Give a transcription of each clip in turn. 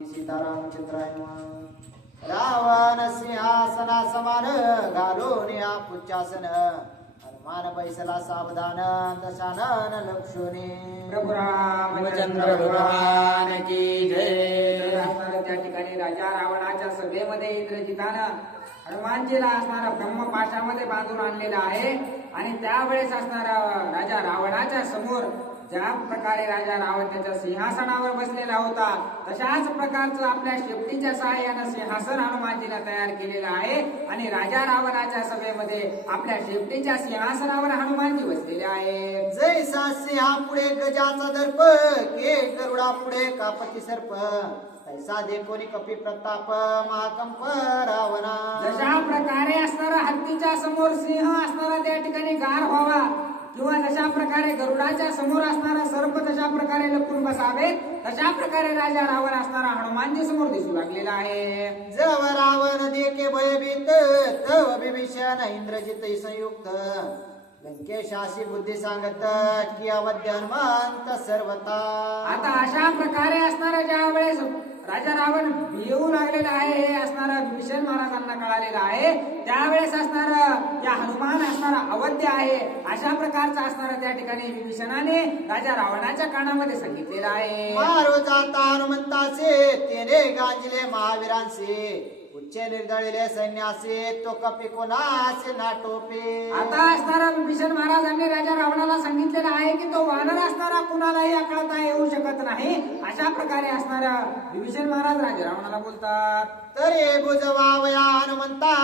सीतारामचंद्राय रावण सिंहासना समान घालून या पुच्छासन हनुमान बैसला सावधान दशानन लक्ष्मणी प्रभू रामचंद्र भगवान की जय. त्या ठिकाणी राजा रावणाच्या सभेमध्ये इंद्रजितानं हनुमानजीला असणारा ब्रह्मपाशामध्ये बांधून आणलेला आहे आणि त्यावेळेस असणारा राजा रावणाच्या समोर ज्या प्रकारे राजा रावण त्याच्या सिंहासनावर बसलेला होता तशाच प्रकारचं आपल्या शेपटीच्या सहाय्यानं सिंहासन हनुमानजीला तयार केलेलं आहे आणि राजा रावणाच्या सभेमध्ये आपल्या शेपटीच्या सिंहासनावर हनुमानजी बसलेले आहे. जैसा सिंहा पुढे गजाचा दर्प के गरुडा पुढे कापती सर्प ऐसा देखोनी कपी प्रताप महाकंप रावणा. जशा प्रकारे असणारा हत्तीच्या समोर सिंह असणारा त्या ठिकाणी गार व्हावा किंवा जशा प्रकारे गरुडाच्या समोर असणारा सर्प तशा प्रकारे लपून बसावे तशा प्रकारे राजा रावण असणारा हनुमानजी समोर दिसू लागलेला आहे. जव रावण देखे भयभीत तव विभीषण इंद्रजित संयुक्त लंकेशाशी बुद्धी सांगत की अवध्य हनुमंत सर्वता. आता अशा प्रकारे असणारा ज्या वेळेस राजा रावण भिवू लागलेला आहे हे असणारा विभीषण महाराजांना कळालेला आहे त्यावेळेस असणार या हनुमान असणारा अवध्य आहे अशा प्रकारचा असणारा त्या ठिकाणी विभीषणाने राजा रावणाच्या कानामध्ये सांगितलेला आहे. मारो जाता हनुमंताचे तेने गांजले महावीरांचे उच्चे निर्दळले सैन्यासे तो कपी कोणासे ना टोपे. आता असणारा विभीषण महाराजांनी राजा रावणाला सांगितलेलं आहे की तो वानर असणारा कुणालाही अकळता येऊ शकत नाही अशा प्रकारे असणारा विभीषण महाराज राजा रावणाला बोलतात. तरी बुजवावया हनुमंता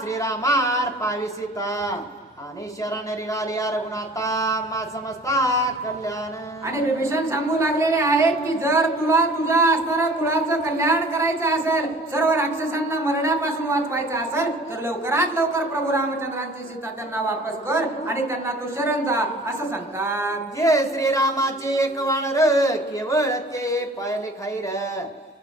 श्रीरामार पावी सीता आणि शरण रिगाली रघुनाथा मा समजता कल्याण. आणि विभीषण सांगू लागलेले आहेत की जर तुला तुझ्या असणाऱ्या कुळाचं कल्याण करायचं असेल सर्व राक्षसांना मरण्यापासून वाचवायचं असेल तर लवकरात लवकर प्रभू रामचंद्रांची सीता त्यांना वापस कर आणि त्यांना तू शरण जा असं सांगतात. जे श्रीरामाचे एक वानर केवळ ते पाहिले खाईर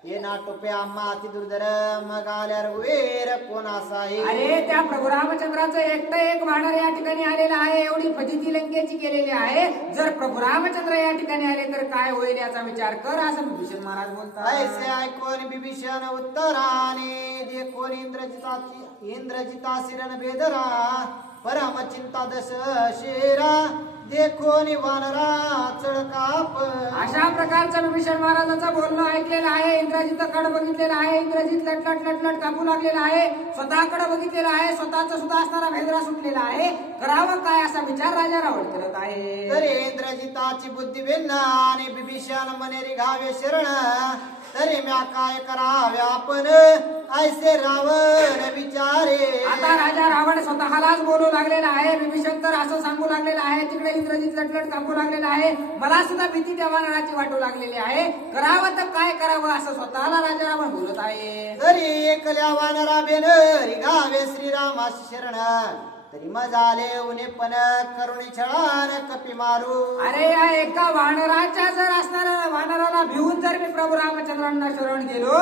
ये ना टोपे आम्हा अति दुर्धर मग आल्या रघुवीर कोण असा आहे. अरे त्या प्रभू रामचंद्राचं एकटं एक वानर या ठिकाणी आलेलं आहे एवढी फजिती लंकेची केलेली आहे जर प्रभू रामचंद्र या ठिकाणी आले तर काय होईल याचा विचार कर असं विभीषण महाराज बोलतात. ऐसे ऐकून विभीषण उत्तराने देखोन इंद्रजिता शिरण बेदरा परम चिंता दश शेरा देखोनी वानरा चळकाप. अशा प्रकारचं विभीषण महाराजांचं बोलणं ऐकलेलं आहे. इंद्रजितकडे बघितलेलं आहे इंद्रजित लटलट लटलट कापू लागलेला आहे स्वतःकडे बघितलेलं आहे स्वतःचा सुद्धा असणारा भेदरा सुटलेला आहे करावं काय असा विचार राजा रावण करत आहे. तरी इंद्रजिताची बुद्धी भिन्न आणि विभीषण मने रिघावे शरण तरी म्या काय करावे आपण ऐसे रावण विचारे. आता राजा रावण स्वतःलाच बोलू लागलेला आहे विभीषण तर असं सांगू लागलेला आहे तिकडे इंद्रजित लटलट कापू लागलेला आहे मला सुद्धा भीती त्या वानराची वाटू लागलेली आहे करावं तर काय करावं असं स्वतःला राजा रावण बोलत आहे. तरी एकल्या वानरा बेन रिघावे श्रीरामाशी शरण तरी मजा आले उन्हे पण करुणी छळान कपी मारू. अरे या एका वानराच्या जर असणाऱ्या वानराला भिवून जर मी प्रभू रामचंद्रांना शरण गेलो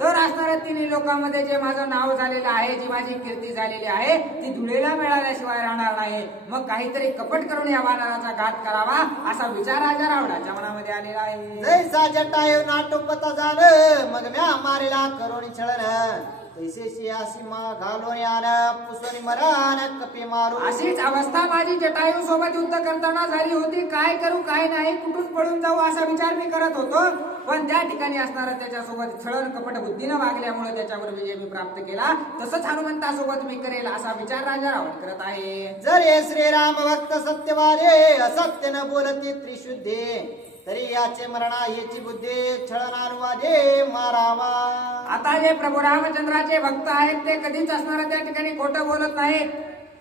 तर असणाऱ्या तिन्ही लोकांमध्ये जे माझं नाव झालेलं आहे जी माझी कीर्ती झालेली आहे ती धुळेला मिळाल्याशिवाय राहणार नाही मग काहीतरी कपट करून या वानराचा घात करावा असा विचार राजा रावणाच्या मनामध्ये आलेला आहे. जैसा जटायु नाटोपता जाण मग म्या मारेला करुणी छळन तैसे सीमा घालून यान पुसोनी मरान कपी मारू. अशीच अवस्था माझी जटायू सोबत युद्ध करताना झाली होती काय करू काय नाही कुठून पळून जाऊ असा विचार मी करत होतो पण त्या ठिकाणी असणारा त्याच्यासोबत छळण कपट बुद्धीनं वागल्यामुळे त्याच्यावर विजय मी प्राप्त केला तसंच हनुमंतासोबत मी करेल असा विचार राजा रावण करत आहे. जर हे श्रीराम भक्त सत्यवारे असत्य न बोलती त्रिशुद्धे तरी याचे मरणा याची बुद्धी छळनानुवादे मारावा. आता जे प्रभू रामचंद्राचे भक्त आहेत ते कधीच असणारा त्या ठिकाणी खोटं बोलत नाहीत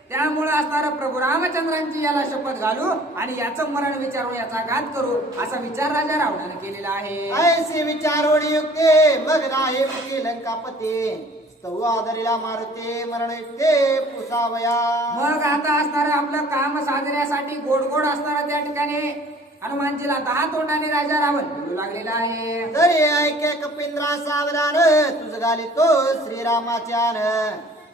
त्यामुळे असणारा प्रभू रामचंद्रांची याला शपथ घालू आणि याचं मरण विचारू याचा घात करू असा विचार राजा रावणाने केलेला आहे. ऐसे विचारोडी युक्ते मग नाही मुखी लंकापती आदरीला मारुते मरण युक्ते पुसावया. मग आता असणारं आपलं काम साधण्यासाठी गोड गोड असणारा त्या ठिकाणी हनुमानजीला 10 तोंडाने राजा रावण बोलू लागलेला आहे. तरी ऐके कपिंद्रा सावधान तुझ गाली तो श्रीरामाच्यान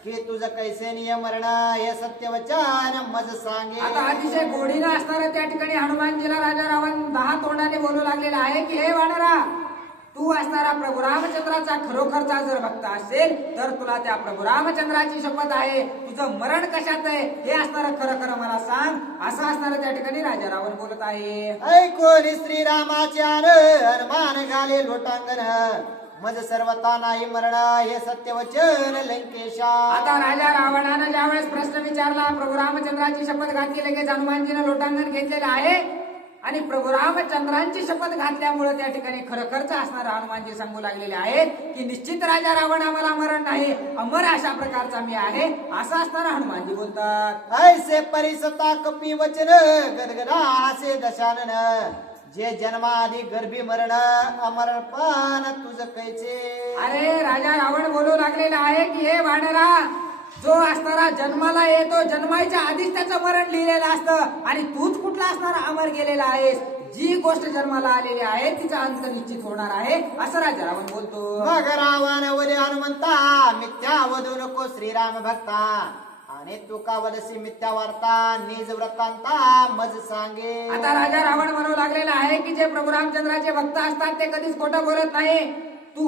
की तुझं कैसे नियम मरण हे सत्य वचन मज सांगे. आता अतिशय गोडीनं असणारा त्या ठिकाणी हनुमानजीला राजा रावण 10 तोंडाने बोलू लागलेला आहे की हे वानरा तू असणारा प्रभू रामचंद्राचा खरोखरचा जर भक्त असेल तर तुला त्या प्रभू रामचंद्राची शपथ आहे, तुझं मरण कशात आहे हे असणारं खरं खरं मला सांग, असं असणारं त्या ठिकाणी राजा रावण बोलत आहे. ऐकोनी श्रीरामाचे हनुमान घाले लोटांगण, मज सर्वता नाही मरण हे सत्यवचन लंकेशा. आता राजा रावणानं ज्यावेळेस प्रश्न विचारला, प्रभू रामचंद्राची शपथ घातली, लगेच हनुमानजीनं लोटांगण घेतलेलं आहे आणि प्रभू रामचंद्रांची शपथ घातल्यामुळे त्या ठिकाणी खरखरच असणार हनुमानजी सांगू लागलेले आहेत की निश्चित राजा रावण आम्हाला मरण नाही, अमर अशा प्रकारचा मी आहे, असं असताना हनुमानजी बोलतात. ऐसे परिसता कपी वचन गदगदा असे दशानन, जे जन्माआधी गर्भी मरण अमरपण तुझ कैचे. अरे राजा रावण बोलू लागलेला आहे की हे वानरा, जो असणारा जन्माला येतो जन्माच्या आधीच त्याचं मरण लिहिलेलं असतं आणि तूच कुठला असणारा अमर गेलेला आहेस, जी गोष्ट जन्माला आलेली आहे तिचा अंत निश्चित होणार आहे, असं राजा रावण बोलतो. मग रावण वरे हनुमंता, मिथ्या वधू नको श्रीराम भक्ता, आणि तू का वदसी मिथ्या वार्ता, निज व्रतांता मज सांगे. आता राजा रावण म्हणू लागलेला आहे की जे प्रभू रामचंद्राचे भक्त असतात ते कधीच खोटं बोलत नाही, तू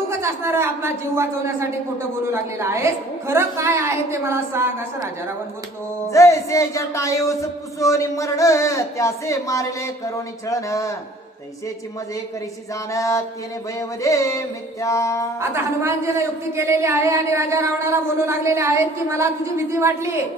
उगच असणार आपला जीव वाचवण्यासाठी खोटं बोलू लागलेला आहेस, खरं काय आहे ते मला सांग, असं राजा रावण बोलतो. जैसे जटायुस पुसोनी मरण, त्यासे मारले करोनी छळण, तैसेची मजे करीशी जाण, तिने भयवदे मिथ्या. आता हनुमानजीने युक्ती केलेली आहे आणि राजा रावणाला बोलू लागलेले आहेत की मला तुझी भीती वाटली,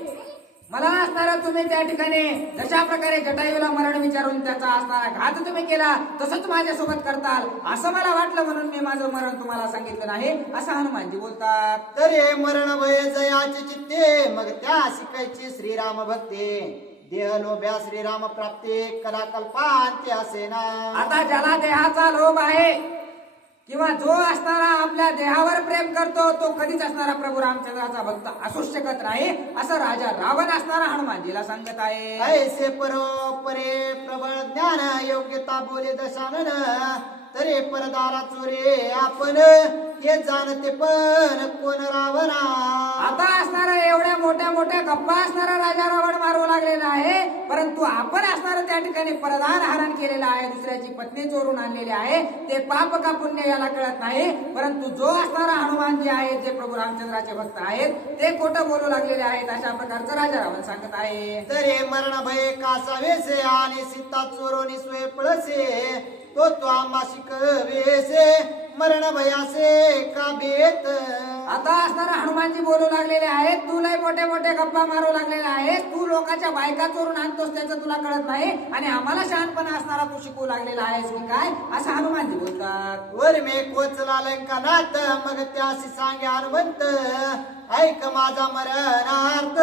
मला असणारा तुम्ही त्या ठिकाणी जशा प्रकारे जटायूला मरण विचारून त्याचा असणारा घात तुम्ही केला तसंच माझ्यासोबत करताल असं मला वाटलं, म्हणून मी माझं मरण तुम्हाला सांगितलं नाही, असं हनुमानजी बोलतात. तरी मरण भय जयाचे चित्ते, मग त्या शिकायची श्रीराम भक्ती, देह लोभ्या श्रीराम प्राप्ती, कदा कल्पांती असे ना. आता ज्याला देहाचा लोभ आहे किंवा जो असणारा आपल्या देहावर प्रेम करतो तो कधीच असणारा प्रभू रामचंद्राचा भक्त असूच शकत नाही, असं राजा रावण असणारा हनुमानजीला सांगत आहे. ऐसे परोपरे प्रबळ ज्ञान योग्यता बोले दशानन, तरी परदारा चोरे आपण हे जाणते पण कोण रावणा. आता असणारा एवढ्या मोठ्या मोठ्या गप्पा असणारा राजा रावण मारू लागलेला आहे, परंतु आपण असणारा त्या ठिकाणी परदार हरण केलेला आहे, दुसऱ्याची पत्नी चोरून आणलेली आहे, ते पाप का पुण्य याला कळत नाही, परंतु जो असणारा हनुमानजी आहेत जे प्रभू रामचंद्राचे भक्त आहेत ते खोटं बोलू लागलेले आहेत, अशा प्रकारचं राजा रावण सांगत आहे. तरी मरण भय कासावेसे, आणि सीता चोरोनी सोय पळसे, तो आंबा शिकवेसे, मरण भयासे का बेत. आता असणारा हनुमानजी बोलू लागलेले आहेत, तू लय मोठे मोठे गप्पा मारू लागलेला आहेस, तू लोकांच्या बायका चोरून आणतोस त्याचं तुला कळत नाही आणि आम्हाला शहाणपणा असणारा तू शिकवू लागलेला आहेस की काय, असं हनुमानजी बोलतात. वर मे कोचला लंकानात, मग त्याशी सांगे हनुमंत, ऐक माझा मरणार्थ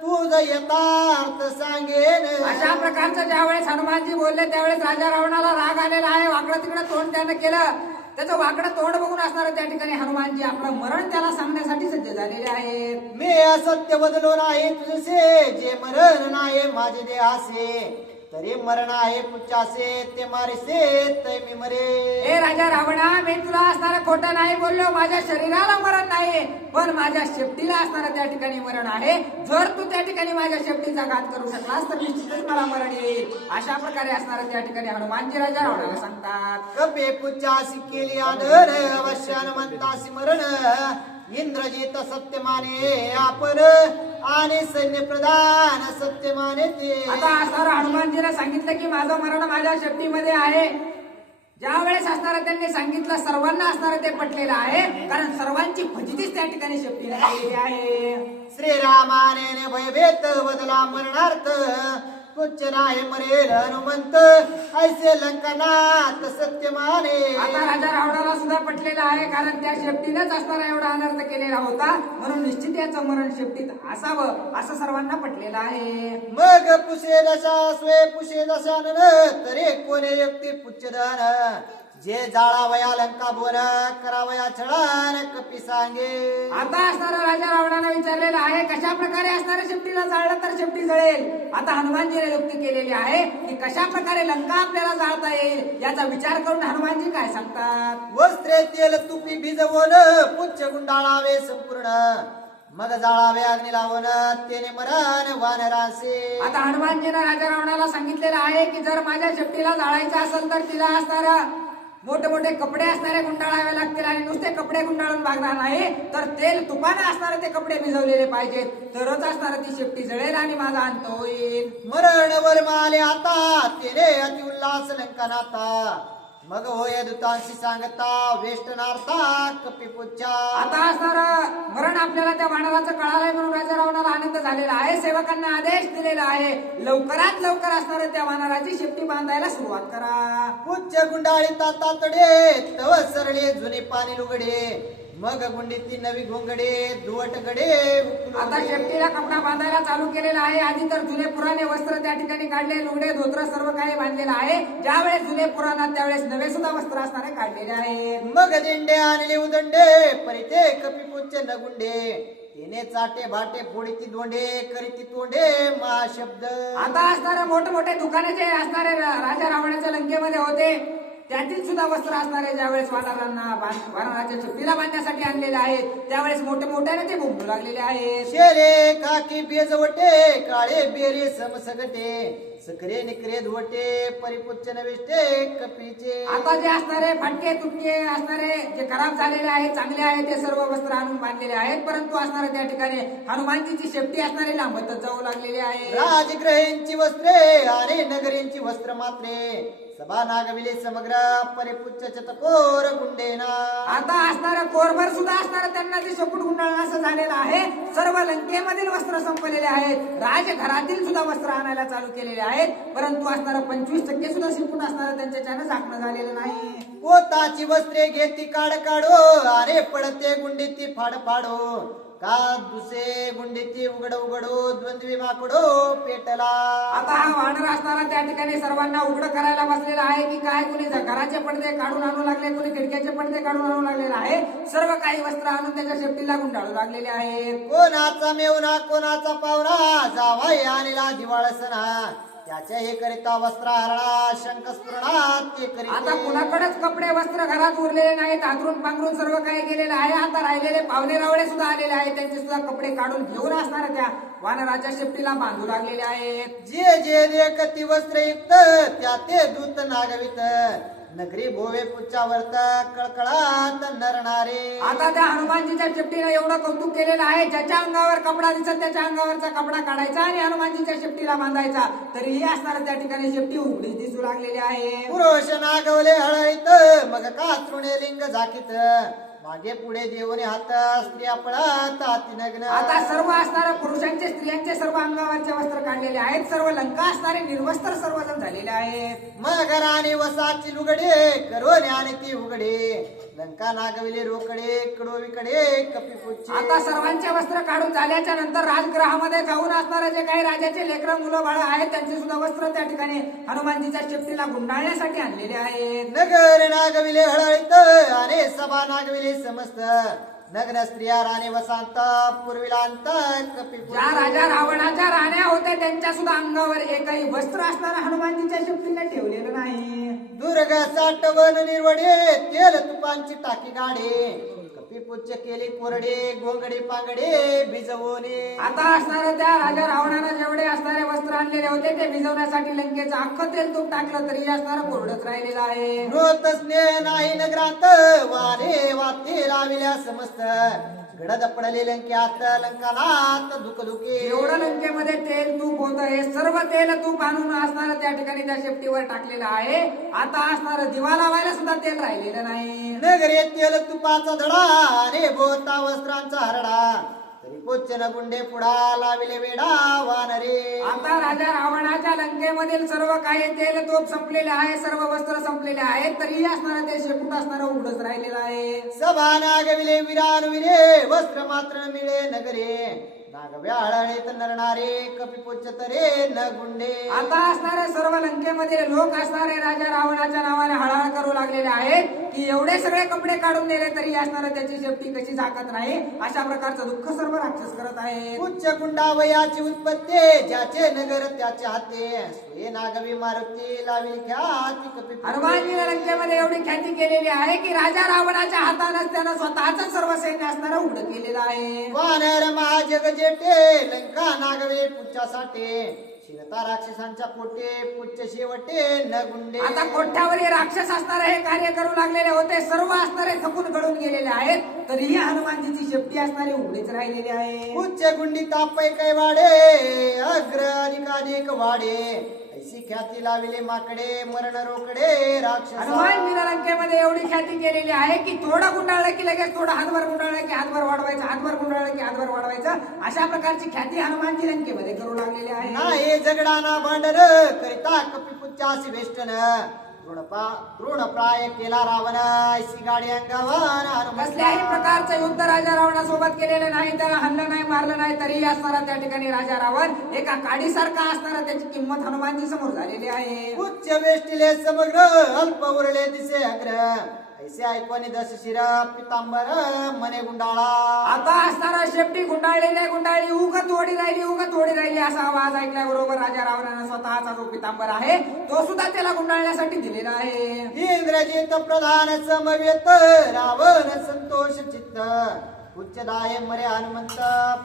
तुझ यथार्थ सांगेन. अशा प्रकारचं ज्यावेळेस हनुमानजी बोलले त्यावेळेस राजा रावणाला राग आलेला आहे, वाकडं तिकडं तोंड त्यानं केलं, त्याचं वाकडं तोंड बघून असणारं त्या ठिकाणी हनुमानजी आपलं मरण त्याला सांगण्यासाठी सज्ज झालेले आहेत. मी असत्य बदलो नाही तुझसे, जे मरण नाही माझे देहासे, तरी मरण आहे पुच्यासे, ते मारेसे ते मी मरे. हे राजा रावणा, मी तुला असणारं खोटं नाही बोललो, माझ्या शरीराला मरण नाही पण माझ्या शेपटीला असणारं त्या ठिकाणी मरण आहे, जर तू त्या ठिकाणी माझ्या शेपटीचा घात करू शकलास तर निश्चितच मला मरण येईल, अशा प्रकारे असणारं त्या ठिकाणी हनुमानजी राजा रावणाला सांगतात. कपे पुच्यासी केली आदर, अवश्य हनुमंतासी मरण, इंद्रजित सत्य माने आपण, आणि सैन्य प्रधान सत्य माने ते. आता असणारा हनुमानजीने सांगितलं की माझं मरण माझ्या शेपटीमध्ये आहे, ज्या वेळेस असणारा त्यांनी सांगितलं सर्वांना असणारं ते पटलेलं आहे, कारण सर्वांची फजितीच त्या ठिकाणी शेपटीला आलेली आहे. श्रीरामाने भयभेत बदला मरणार्थ, तुच्छ नाही मरेल हनुमंत, ऐसे लंकनाथ सत्य माने. आता राजा रावणाला सुद्धा पटलेलं आहे, कारण त्या शेपटीनेच असणारा एवढा अनर्थ केलेला होता, म्हणून निश्चित याचं मरण शेपटीत असावं असं सर्वांना पटलेलं आहे. मग पुषे दशा स्वे पुषे दशानन, तरी कोणे युक्ती पुच्छदान, जे जाळावया लंका बोन, करावया छळान कपी सांगे. आता असणारा राजा रावणाने विचारलेलं आहे कशा प्रकारे असणाऱ्या शेपटीला जाळलं तर शेपटी जळेल. आता हनुमानजीने युक्ती केलेली आहे की कशा प्रकारे लंका आपल्याला जाळता येईल याचा विचार करून हनुमानजी काय सांगतात. वस्त्रे तेल तुपी भिजवून, पुच्छ गुंडाळावे संपूर्ण, मग जाळावे अग्नी लावून, तेने मरण वानरासे. आता हनुमानजीने राजा रावणाला सांगितलेलं आहे की जर माझ्या शेपटीला जाळायचं असेल तर तिला असणारा मोठे मोठे कपडे असणारे गुंडाळावे लागतील आणि नुसते कपडे गुंडाळून भागणार नाही तर तेल तुपाने असणारे ते कपडे भिजवलेले पाहिजेत तरच असणारा ती शेपटी जळेल आणि माझा अंत होईल. मरण वर्म आले आता तेने अति उल्हास लंकनाता मग होय दूतांशी सांगता वेष्टनार्था कपिपुच्छा. आता असणार मरण आपल्याला त्या वानराचं कळालंय म्हणून राजा रावणाला आनंद झालेला आहे. सेवकांना आदेश दिलेला आहे लवकरात लवकर असणार त्या वानराची शेपटी बांधायला सुरुवात करा. पुच्छ गुंडाळी तातडे तव सरळे जुने पाणी लुगडे मग गुंडीती नवी घोंगडे दुवट गडे आता शेपटीला कपडा बांधायला चालू केलेला आहे. आधी तर जुने पुराणे वस्त्र त्या ठिकाणी काढले लुगडे धोत्र सर्व काही बांधलेलं आहे. ज्यावेळेस जुने पुराणात त्यावेळेस नवे सुद्धा वस्त्र असणारे काढलेले आहेत. मग दिंडे आणले उदंडे परिते कपिपुच्छ नगुंडे तेने चाटे भाटे फोडीती दोंडे करीती तोंडे महाशब्द. आता असणारे मोठे मोठे दुकाने जे असणारे राजा रावणाच्या लंकेमध्ये होते त्यातील सुद्धा वस्त्र असणारे ज्यावेळेस वानराच्या शेपटीला बांधण्यासाठी आणलेले आहेत त्यावेळेस मोठे मोठ्याने ते भोगू लागलेले आहेत. शेरे काकी बेजवटे काळे बेरे समसगटे सकरे निकरे धुवटे परिपुच्छ नविष्टे कपीचे. आता जे असणारे फटके तुटके असणारे जे खराब झालेले आहेत चांगले आहेत ते सर्व वस्त्र आणून बांधलेले आहेत परंतु असणारे त्या ठिकाणी हनुमानजीची शेपटी असणारी लांबतच जाऊ लागलेली आहे. राजग्रहींची वस्त्रे आणि नगरींची वस्त्र मात्रे सभा नागविले समग्र परिपुच्छ चतकोर गुंडेना. आता असणारं कोरभर सुद्धा असणारं त्यांना ते शेपूट गुंडाळणं असं झालेलं आहे. सर्व लंकेमधील वस्त्र संपलेले आहेत. राजघरातील सुद्धा वस्त्र आणायला चालू केलेले आहेत परंतु असणारं 25% सुद्धा शेपूट असणारं त्यांच्याच्यानं झाकणं झालेलं नाही. पोताची वस्त्रे घेती काढ काढो अरे पडते गुंडीती फाड फाडो का दुसे गुंडीती उघड उघडो द्वंद्वी माकडो पेटला. आता हा वानर असणारा त्या ठिकाणी सर्वांना उघड करायला बसलेला आहे की काय कुणी घराचे पडदे काढून आणू लागले कुणी खिडक्याचे पडदे काढून आणू लागलेला आहे. सर्व काही वस्त्र आणून त्याच्या शेपटीला गुंडाळू लागलेले आहेत. कोणाचा मेवना कोणाचा पावरा जावाई आणला दिवाळसना त्याच्या हे करिता वस्त्र हरणा शंखस्फुरणा ते करीत. आता कुणाकडेच कपडे वस्त्र घरात उरलेले नाहीत. आतरून पांघरून सर्व काही गेलेलं आहे. आता राहिलेले पावणे रावळे सुद्धा आलेले आहेत त्यांचे सुद्धा कपडे काढून घेऊन असणार त्या वानराच्या शेपटीला बांधू लागलेले आहेत. जे जे देखती वस्त्र युक्त त्या ते दूत नागवित नगरी भोवे पुच्चावर्त कळकळात नरणारे. आता त्या हनुमानजीच्या शेपटीला एवढं कौतुक केलेलं आहे ज्याच्या अंगावर कपडा दिसत त्याच्या अंगावरचा कपडा काढायचा आणि हनुमानजीच्या शेपटीला बांधायचा तरीही असणाऱ्या त्या ठिकाणी शेपटी उघडी दिसू लागलेली आहे. पुरुष नागवले हळीत मग कात्रुणे लिंग झाकीत मागे पुढे देऊने हात स्त्रिया पळत हाती नग्न. आता सर्व असणाऱ्या पुरुषांचे स्त्रियांचे सर्व अंगावरचे वस्त्र काढलेले आहेत. सर्व लंका असणारे निर्वस्त्र सर्वजण झालेले आहेत. मग राणी वसाची लुगडे करोने आणि ती उघडे लंका नागविले रोकडे कडो विकडे कपिपुच्छ. आता सर्वांचे वस्त्र काढून झाल्याच्या नंतर राजगृहामध्ये जाऊन असणारे जे काही राजाचे लेकरं मुलं बाळ आहेत त्यांचे सुद्धा वस्त्र त्या ठिकाणी हनुमानजीच्या शेपटीला गुंडाळण्यासाठी आणलेले आहेत. नगर नागविले हळळीत आणि सभा नागविले समस्त नग्न स्त्रिया राणी वसांत पूर्विलांत कपिपुच्छ. ज्या राजा रावणाच्या राण्या होत्या त्यांच्या सुद्धा अंगावर एकही वस्त्र असताना हनुमानजीच्या शेपटीला ठेवलेलं नाही. दुर्ग साठवण निर्वडे तेल तुपांची टाकी गाडे कपिपुच्छ केली कोरडे गोंगडे पांगडे भिजवणे. आता असणारे त्या राजा रावणानं जेवढे असणारे वस्त्र आणलेले होते ते भिजवण्यासाठी लंकेचं अख्खं तेल तूप टाकलं तरी असणारं कोरडच राहिलेलं आहे. नृत स्नेह नाही नगरात वारे वाते लाविल्या समस्त गडद पडले लंक्यात लंकानात दुःखदुखे. एवढं लंकेमध्ये तेल तूप होतं हे सर्व तेल तूप आणून असणारं त्या ठिकाणी त्या शेपटीवर टाकलेलं आहे. आता असणारं दिवा लावायला सुद्धा तेल राहिलेलं नाही. नगरे तेल तुपाचा धडा रे बोता वस्त्रांचा हरडा तरी न गुंडे पुढा लाविले वेडा वानरे. आता राजा रावणाच्या लंकेमधील सर्व काही तेल तोप संपलेले आहे. सर्व वस्त्र संपलेले आहेत तरीही असणारं ते शेपूट असणारं उघडच राहिलेलं आहे. सभा नागविले विरानविरे वस्त्र मात्र मिळे नगरे नागव्या हळहळीत नरणारे कपिपुच्छ तरे न गुंडे. आता असणारे सर्व लंकेमध्ये लोक असणारे राजा रावणाच्या नावाने हळहळ करू लागलेले आहेत की एवढे सगळे कपडे काढून नेले तरी असणारे त्याची शेपटी कशी झाकत नाही अशा प्रकारचं दुःख सर्व राक्षस करत आहे. उच्च गुंडावयाची उत्पत्ती ज्याचे नगर त्याचे हाते स्वये नागवी मारुती लाविल ख्याती कपिपुच्छ. हनुमानजीने लंकेमध्ये एवढी ख्याती केलेली आहे की राजा रावणाच्या हातानच त्यानं स्वतःच सर्व सैन्य असणारं उघड केलेलं आहे. वानर महाजग जेटे लंका नागवे पुच्छासाठी शिरता राक्षसांच्या पोटे पुच्छ शेवटे न गुंडे. आता कोठ्यावर हे राक्षस असणारे हे कार्य करू लागलेले होते, सर्व असणारे थकून गळून गेलेले आहेत, तरीही हनुमानजीची शेपटी असणारे उघडेच राहिलेले आहे. उच्च गुंडी तापै कैवाडे अग्र अधिकाधिक वाडे. ऐशी ख्याती लाविले माकडे मरण रोकडे राक्षस. हनुमान वीरलंकेमध्ये एवढी ख्याती केलेली आहे की थोडं गुंडाळलं की लगेच थोडं हातभर गुंडाळलं की हातभर वाढवायचं, हातभर गुंडाळलं की हातभर वाढवायचं, अशा प्रकारची ख्याती हनुमानजी लंकेमध्ये करू लागलेली आहे. नाही झगडाना भांडण करिता कपिपुच्चासी वेष्टन. तृणप्राय केला रावण ऐशी गाडी अंगावान. कसल्याही प्रकारचं युद्ध राजा रावणासोबत केलेलं नाही, त्याला हल्लं नाही, मारलं नाही, तरीही असणारा त्या ठिकाणी राजा रावण एका काडीसारखा असणारा त्याची किंमत हनुमानजी समोर झालेली आहे. उच्च वेष्टिले समग्र अल्प उरले दिसे अग्र. ऐसे ऐकवणी दश शिरा पितांबर मने गुंडाळा. आता असणारा शेपटी गुंडाळलेली गुंडाळली, उगत थोडी राहिली, उगत थोडी राहिली असा आवाज ऐकल्याबरोबर राजा रावणानं स्वतःचा जो पितांबर आहे तो सुद्धा त्याला गुंडाळण्यासाठी दिलेला आहे. इंद्रजित प्रधान समवेत रावण संतोष चित्त. उच्चदाय मरे हनुमंत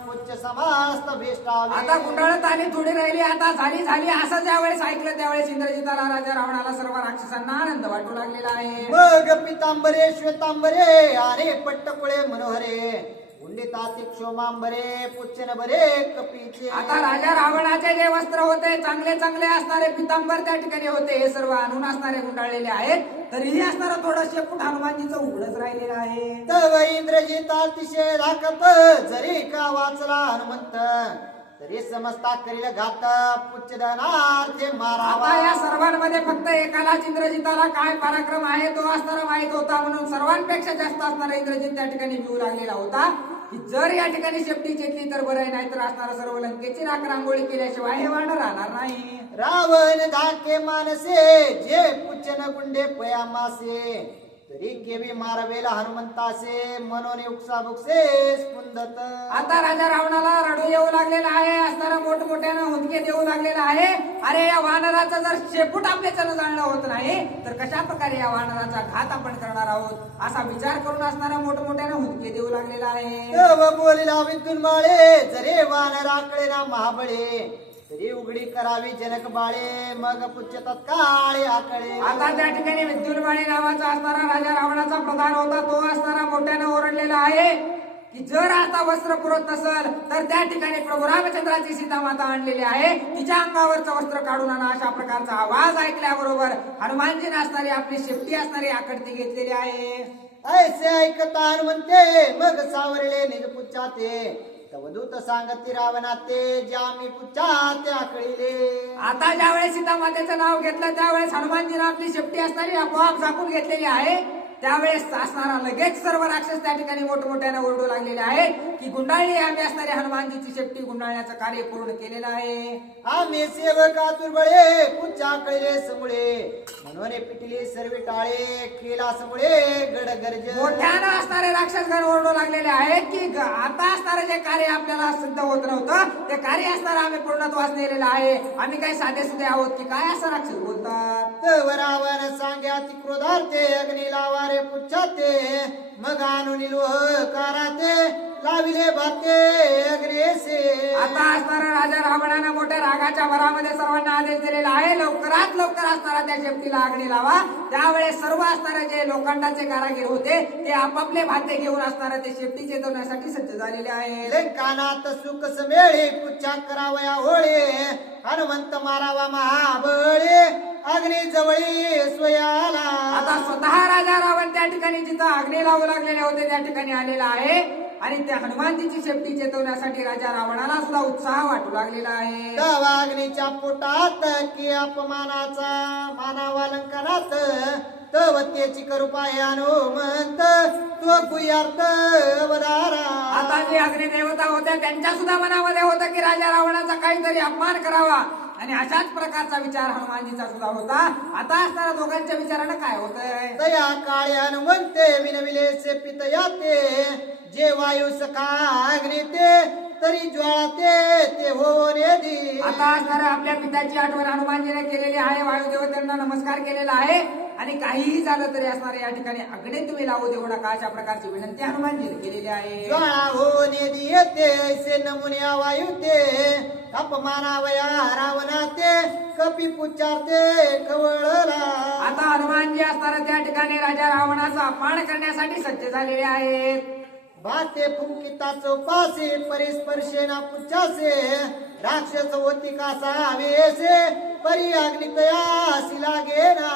पुच्छ समास्त भेष्टावे. आता गुंडाळत आली, थोडी राहिली, आता झाली झाली असं ज्यावेळेस ऐकलं त्यावेळेस इंद्रजिताला राजा रावणाला सर्व राक्षसांना आनंद वाटू लागलेला आहे. मग पितांबरे श्वेतांबरे अरे पट्टकुळे मनोहरे. गुंडितातिक शोमांबरे पुच्छन बरे कपीचे. आता राजा रावणाचे जे वस्त्र होते चांगले चांगले असणारे पितांबर त्या ठिकाणी होते, हे सर्व आणून असणारे गुंडाळलेले आहेत, तरीही असणारा थोडं शेपूट हनुमानजीचं उघडच राहिलेलं आहे. तव इंद्रजित अतिशय राखत जरी का वाचला हनुमंत. तरी समजता करील घात पुच्छदनार्थे मारावा. आता या सर्वांमध्ये फक्त एकालाच इंद्रजिताला काय पराक्रम आहे तो असणारा माहित होता, म्हणून सर्वांपेक्षा जास्त असणारा इंद्रजित त्या ठिकाणी भिवू लागलेला होता की जर या ठिकाणी शेपटी चेतली तर बरं, नाही तर असणारा सर्व लंकेची राख रांगोळी केल्याशिवाय हे वाढ राहणार नाही. रावण धाके मानसे जे पुच्छन गुंडे पयामासे. तरी केवी मारवेला हनुमंतासे मनोने उपसाबुकसे स्पुंदत. आता राजा रावणाला रडू येऊ लागलेला आहे, असणारा मोठमोठ्यानं हुंदके देऊ लागलेला आहे. अरे या वानराचा जर शेपूट आपल्याच्यानं जाणलं होत नाही तर कशा प्रकारे या वानराचा घात आपण करणार आहोत असा विचार करून असणारा मोठमोठ्यानं हुंदके देऊ लागलेला आहे. बोलिला विद्युन माळे जरे वानराकडे ना महाबळे. तरी उघडी करावी जनक बाळे मग पुच्छ तत्काळे आकळे. आता त्या ठिकाणी विद्युन्माळी नावाचा असणारा राजा रावणाचा प्रधान होता, तो असणारा मोठ्यानं ओरडलेला आहे की जर आता वस्त्र पुरत नसल तर त्या ठिकाणी प्रभू रामचंद्राची सीता माता आणलेली आहे, तिच्या अंगावरचं वस्त्र काढून आणा. अशा प्रकारचा आवाज ऐकल्याबरोबर हनुमानजीने असणारी आपली शेपटी असणारी आकडती घेतलेली आहे. ऐसे ऐकता हनुमंते मग सावरले निज पुच्छाते. तवदूत सांगती रावणाते ज्या मी पुच्छाते आकळीले. आता ज्यावेळेस सीता मातेचं नाव घेतलं त्यावेळेस हनुमानजीने आपली शेपटी असणारी आपोआप झाकून घेतलेली आहे. त्यावेळेस असणारा लगेच सर्व राक्षस त्या ठिकाणी मोठमोठ्याने ओरडू लागलेले आहेत की गुंडाळली आम्ही असणारी हनुमानजीची शेपटी गुंडाळण्याचं कार्य पूर्ण केलेलं आहे. आम्ही सेवक आतुरबळे पुच्छा कळले समुळे. म्हणून पिटली सर्व टाळे केला समुळे गड गर्ज. मोठ्यानं असणारे राक्षसगण ओरडू लागलेले आहेत की आता असणारे जे कार्य आपल्याला सिद्ध होत नव्हतं ते कार्य असणारा आम्ही पूर्णत्वास नेलेलं आहे, आम्ही काही साधे सुधे आहोत की काय असं राक्षस बोलतात. रावण सांग्या ती क्रोधार्थे अग्नी लावा रे पुच्छाते. मग आणून कराते लाविले भाते अग्रेसे. आता असणारा राजा रावणानं मोठ्या रागाच्या भरामध्ये सर्वांना आदेश दिलेला आहे, लवकरात लवकर असणारा त्या शेपटीला अग्नी लावा. त्यावेळेस सर्व असणारे जे लोखंडाचे कारागीर होते ते आपापले भाते घेऊन असणारा ते शेपटी चेतवण्यासाठी सज्ज झालेले आहे. कानात सुख समेळे पुच्छा करावया होळे. हनुमंत मारावा महाबळे अग्नी जवळी स्वयाला. आता स्वतः राजा रावण त्या ठिकाणी जिथं अग्नी लावू लागलेले होते त्या ठिकाणी आलेला आहे आणि त्या हनुमानजीची शेपटी चेतवण्यासाठी राजा रावणाला सुद्धा उत्साह वाटू लागलेला आहे. तवा अग्नीच्या पोटात की अपमानाचा मानावालंकनात तवतेची कृपा हनुमंत तो गुयार्थ अवतारा. आता जे अग्नी देवता होत्या त्यांच्या सुद्धा मनामध्ये होतं की राजा रावणाचा काहीतरी अपमान करावा आणि अशाच प्रकारचा विचार हनुमानजीचा सुद्धा होता. आता असणारा दोघांच्या विचारानं काय होतंय. तया काळे हनुमंते विनविले से पितयाते. जे वायू सखा अग्नी तरी ज्वाळते ते होणे दी. आता असणाऱ्या आपल्या पित्याची आठवण हनुमानजीने केलेली आहे, वायुदेवतांना नमस्कार केलेला आहे आणि काहीही झालं तरी असणार या ठिकाणी अग्नी तुम्ही लावू देऊ नका अशा प्रकारची विनंती हनुमानजीने केलेली आहे. ज्वाळा हो नेदी येते ऐसे नमुने वायू ते तापमानावया रावणा ते कपी पुचारते कवळला. आता हनुमानजी असणार त्या ठिकाणी राजा रावणाचा अपमान करण्यासाठी सज्ज झालेले आहेत. भाते फुंकिताच पासे परिस्पर्शेना पुच्छासे राक्षस होती कासा वेसे परी अग्नितयासी लागे ना.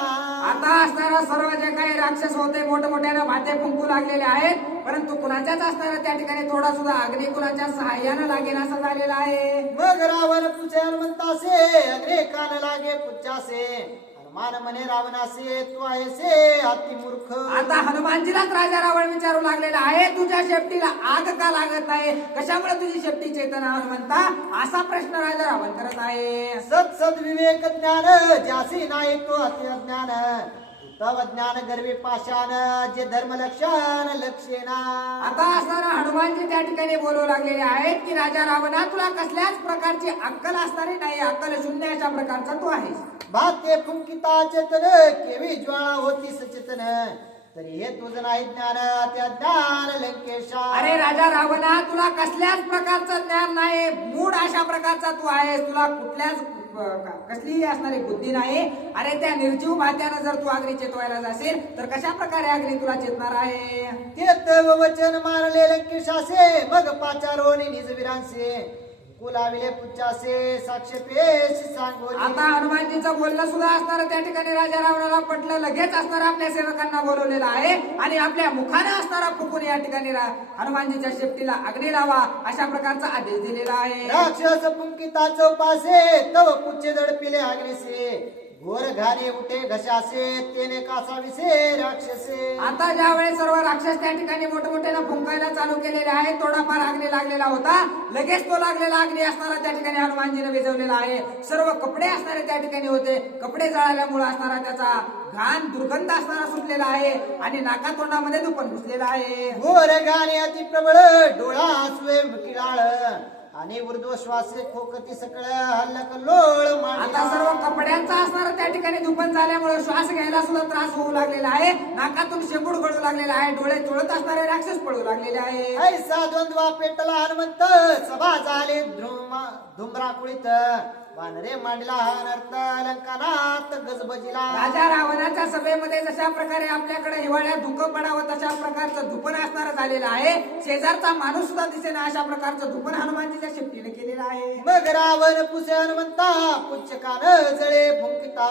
आता असणारा सर्व जे काही राक्षस होते मोठमोठ्याने भाते फुंकू लागलेले आहेत, परंतु कुणाच्याच असणारा त्या ठिकाणी थोडा सुद्धा अग्नी कुणाच्या सहाय्यानं लागेल असं झालेला आहे. मग रावण पुच्छान म्हणतासे अग्रे कान लागे पुच्छासे हनुमान म्हणे रावणासे तू आहेसे अति मूर्ख. आता हनुमानजीलाच राजा रावण विचारू लागलेला आहे तुझ्या शेपटीला आग का लागत नाही, कशामुळे तुझी शेपटी चेतना हनुमंता असा प्रश्न राजा रावण करत आहे. सत विवेक ज्ञान ज्यासी नाही तो अति अज्ञान तव ज्ञान गर्वी पाषाण जे धर्म लक्षण लक्षेना. आता असणारा हनुमानजी त्या ठिकाणी बोलू लागलेले आहेत की राजा रावणा तुला कसल्याच प्रकारची अक्कल असणारी नाही, अक्कल शून्य अशा प्रकारचा तू आहेस. भाते फुंकिता चेतन केवी ज्वाळा होती सचेतन तरी हे तुझं नाही ज्ञान त्या ज्ञान लंकेशा. अरे राजा रावणा तुला कसल्याच प्रकारचं ज्ञान नाही, मूड अशा प्रकारचा तू आहेस, तुला कुठल्याच कसलीही असणारी बुद्धी नाही. अरे त्या निर्जीव भात्यानं जर तू अग्नी चेतवायला जाशील तर कशा प्रकारे अग्नी तुला चेतणार आहे. ते तव वचन मानले लंकेशासे मग पाचारोनी निज विरांसे कुलाविले पुच्छासे साक्ष पेश सांगो. आता हनुमानजीचं बोलणं सुद्धा असणार त्या ठिकाणी राजा रावणाला पटलं. लगेच असणारा आपल्या सेवकांना बोलवलेला आहे आणि आपल्या मुखाने असणारा फुकून या ठिकाणी हनुमानजीच्या शेपटीला अग्नी लावा अशा प्रकारचा आदेश दिलेला आहे. राक्षस पुंकिता चौपासे तव पुच्छे दडपिले अग्निसे घोर घाणे उठे घशासे तेने कासा विसे राक्षसे. आता ज्यावेळेस सर्व राक्षस त्या ठिकाणी मोठमोठ्यानं फुंकायला चालू केलेले आहे, थोडाफार अग्नी लागलेला होता, लगेच तो लागलेला अग्नी असणारा त्या ठिकाणी हनुमानजीने विझवलेला आहे. सर्व कपडे असणारे त्या ठिकाणी होते, कपडे जळाल्यामुळे असणारा त्याचा घाण दुर्गंध असणारा सुटलेला आहे आणि नाका तोंडामध्ये दुपण घुसलेला आहे. घोर घाणे अति प्रबळ डोळा सुवे किळाळ आणि ऊर्ध्व श्वासे खोकती सकळ हल्ल कल्लोळ. आता सर्व कपड्यांचा असणारा त्या ठिकाणी दुपण झाल्यामुळे श्वास घ्यायला सुद्धा त्रास होऊ लागलेला आहे, नाकातून शेपूट गळू लागलेला आहे, डोळे चोळत असणारे राक्षस पडू लागलेले आहे. ऐसा द्वंद्वा पेटला हनुमंत सभा झाले धुमराकुळीत वानरे मांडला अनर्थ लंकानात गजबजिला. राजा रावणाच्या सभेमध्ये जशा प्रकारे आपल्याकडे हिवाळ्यात धुकं पडावं तशा प्रकारचं धुपण असणारं झालेलं आहे. शेजारचा माणूस सुद्धा दिसेना अशा प्रकारचं धुपण हनुमानजीच्या शेपटीने केलेलं आहे. मग रावण पुसे हनुमंता पुच्छकान जळे फुंकिता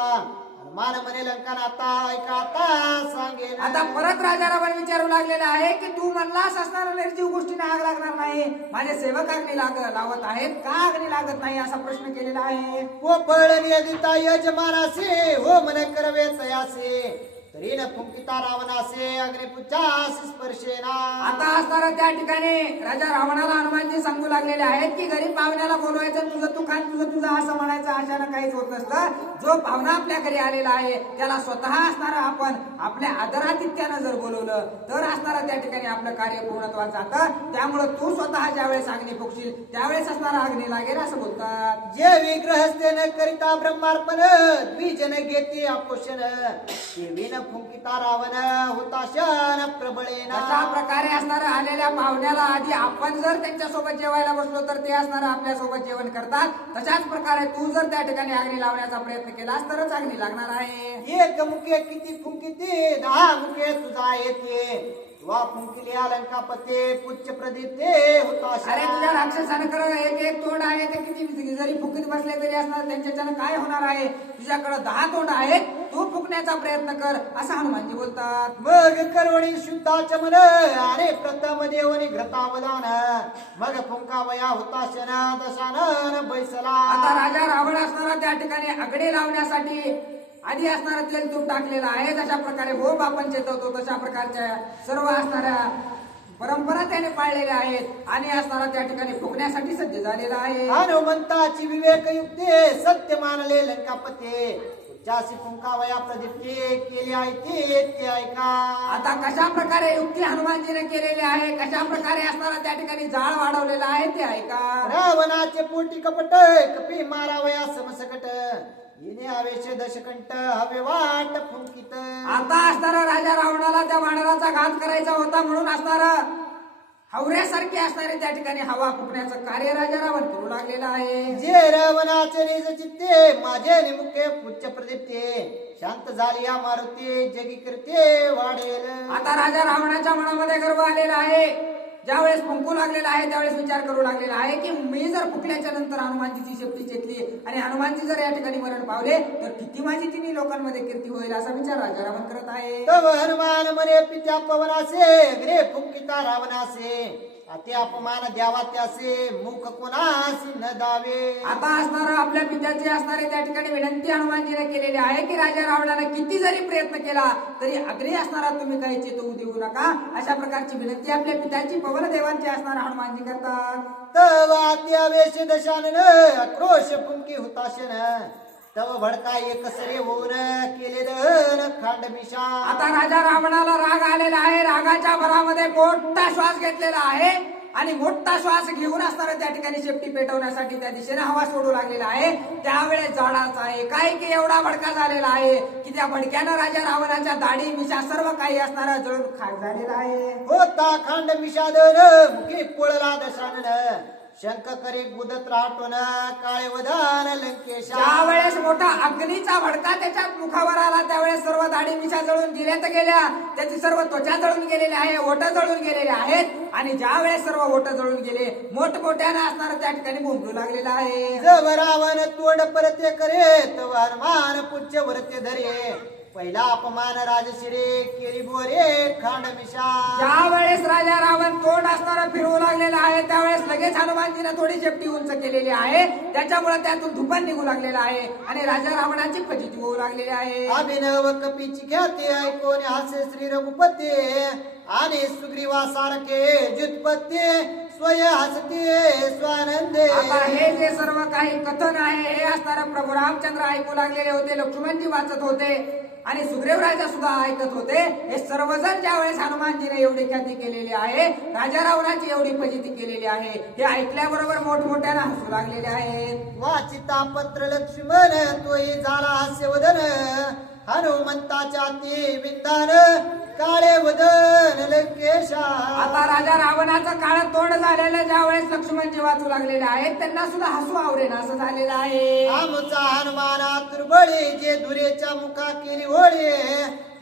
हनुमान म्हणे लंकान आता ऐका आता सांगेन. आता परत राजा रावण विचारू लागलेला आहे की तू म्हणलास असणाऱ्या निर्जीव गोष्टीने आग लागणार नाही, माझे सेवक अग्नी लावत आहेत का अग्नी लागत नाही असा प्रश्न केलेला आहे. पोपळ नियदिता यजमानासे हो मन करवे तयासे तरी न फुंकिता रावणासे अग्निपुच्छासी स्पर्शेना. आता असणारा त्या ठिकाणी राजा रावणाला हनुमानजी सांगू लागलेले आहेत की घरी पाहुण्याला बोलवायचं, तुझं तू खान तुझं असं म्हणायचं अशानं काहीच होत नसतं. जो पाहुणा आपल्या घरी आलेला आहे त्याला स्वतः असणारा आपण आपल्या आदरातिथ्यानं जर बोलवलं तर असणारा त्या ठिकाणी आपलं कार्य पूर्णत्वात जातं. त्यामुळे तू स्वतः ज्यावेळेस अग्नी फुकशील त्यावेळेस असणारा अग्नी लागेल असं बोलतात. जे विग्रहस्ते न करिता ब्रह्मार्पण द्विजन घेते आपोषण विन फुंकिता रावण हुताशन प्रबळेना. अशा प्रकारे असणारा आलेल्या पाहुण्याला आधी आपण जर त्यांच्यासोबत जेवायला बसलो तर ते असणारं आपल्या सोबत जेवण करतात. तशाच प्रकारे तू जर त्या ठिकाणी अग्नी लावण्याचा प्रयत्न केलास तरच अग्नी लागणार आहे. एक मुखे किती फुंकिते 10 मुखे तुझा येते वा फुंकिले अलंकापते पुच्छ प्रदीप्ते हुताश. अरे तुझ्या राक्षसानं खरं एक एक तोंड आहे ते किती जरी फुकीत बसले तरी असणार त्यांच्याच्यानं काय होणार आहे. तुझ्याकडे 10 तोंड आहेत, तू फुकण्याचा प्रयत्न कर असं हनुमानजी बोलतात. मग करवणी शुद्धाच मन अरे प्रथम देवनी घृतावदान मग फुंकावया हुताशन दशानन बैसला. आता राजा रावण असणारा त्या ठिकाणी अग्नी लावण्यासाठी आधी असणारा तेल तूप टाकलेला आहे. जशा प्रकारे होम आपण चेतवतो तशा प्रकारच्या सर्व असणाऱ्या परंपरा त्याने पाळलेल्या आहेत आणि असणारा त्या ठिकाणी फुकण्यासाठी सज्ज झालेला आहे. हनुमंताची विवेक युक्ते सत्य मानले लंकापते जासी फुंकावया प्रदीप्ते केली आहे ते ऐका. आता कशा प्रकारे युक्ती हनुमानजीने केलेली आहे, कशा प्रकारे असणारा त्या ठिकाणी जाळ वाढवलेला आहे ते ऐका. रावणाचे पोटी कपट कपी मारावया समसकट येणे आवेश दशकंठ हवे वाट फुंकित. आता असणारा राजा रावणाला त्या वानराचा घात करायचा होता म्हणून असणारा हवऱ्यासारखे असणारे त्या ठिकाणी हवा फुकण्याचं कार्य राजा रावण करू लागलेला आहे. जे रावणाचे निज चित्ते माझे निमुखे पुच्छ प्रदीप्ते शांत झाली या मारुती जगी कीर्ती वाढेल. आता राजा रावणाच्या मनामध्ये गर्व आलेला आहे. ज्यावेळेस फुंकू लागलेला आहे त्यावेळेस विचार करू लागलेला आहे की मी जर फुकल्याच्या नंतर हनुमानजीची शेपटी चेतली आणि हनुमानजी जर या ठिकाणी मरण पावले तर किती माझी तिन्ही लोकांमध्ये कीर्ती होईल असा विचार राजा रावण करत आहे. तव हनुमान मने पित्या पवनासे ग्रे फुंकिता रावणासे अति अपमान द्यावा त्यासे मुख कोणासी न दावे. आता असणारा आपल्या पित्याची असणारे त्या ठिकाणी विनंती हनुमानजीने केलेली आहे की राजा रावणाने किती जरी प्रयत्न केला तरी अग्नी असणारा तुम्ही काही चेतवू देऊ नका अशा प्रकारची विनंती आपल्या पित्याची पवन देवांची असणारा हनुमानजी करतात. तव अत्यावेश दशानन आक्रोश फुंकी हुताशन तव भडका एक सरे होऊन केले दन खांडमिशा. आता राजा रावणाला राग आलेला आहे. रागाच्या भरामध्ये मोठा श्वास घेतलेला आहे आणि मोठा श्वास घेऊन असणारा त्या ठिकाणी शेपटी पेटवण्यासाठी त्या दिशेने हवा सोडू लागलेला आहे. त्यावेळेस झाडाचा आहे काय की एवढा भडका झालेला आहे की त्या भडक्यानं राजा रावणाच्या दाढी मिशा सर्व काही असणारा जळून खाक झालेला आहे. होता खांडमिशा दन मुखी पोळला दशानन शंख करे गुदत राहटोन काळे वदान लंकेशा. ज्यावेळेस मोठा अग्नीचा भडका त्याच्या मुखावर आला त्यावेळेस सर्व दाढी मिशा जळून गेल्या तर गेल्या. त्याची सर्व त्वचा जळून गेलेली आहे. ओठ जळून गेलेले आहेत आणि ज्यावेळेस सर्व ओठ जळून गेले मोठमोठ्यानं असणारं त्या ठिकाणी भोंगू लागलेला आहे. जब रावण तोड परते करे तव हनुमान पुच्छ वरते धरे पहिला अपमान राजशिरे केली बोरे खांडमिशा. ज्यावेळेस राजा रावण तोंड असणारा फिरवू लागलेला आहे त्यावेळेस लगेच हनुमानजीने थोडी शेपटी उंच केलेली आहे. त्याच्यामुळे त्यातून धुपण निघू लागलेला आहे आणि राजा रावणाची फजिती होऊ लागलेली आहे. अभिनव कपीची ख्याती ऐकून हासे श्री रघुपती आणि सुग्रीवासारखे जुत्पत्ती स्वय हसते स्वानंदे. आता हे जे सर्व काही कथन आहे हे असणारा प्रभू रामचंद्र ऐकू लागलेले होते. लक्ष्मणजी वाचत होते आणि सुग्रीव राजा सुद्धा ऐकत होते. हे सर्वजण ज्यावेळेस हनुमानजीने एवढी ख्याती केलेली आहे राजा रावणाची एवढी फजिती केलेली आहे हे ऐकल्याबरोबर मोठमोठ्यानं हसू लागलेले आहेत. वाचिता पत्र लक्ष्मण तोही झाला हास्यवदन हनुमंताच्या ती विंदान काळे वदन लंकेशा. आता राजा रावणाचं काळ तोंड झालेलं ज्यावेळेस लक्ष्मणजी वाचू लागलेले आहेत त्यांना सुद्धा हसू आवरेन असं झालेलं आहे. आमचा हनुमाना तुरबळी जे धुरेच्या मुखा केली होळी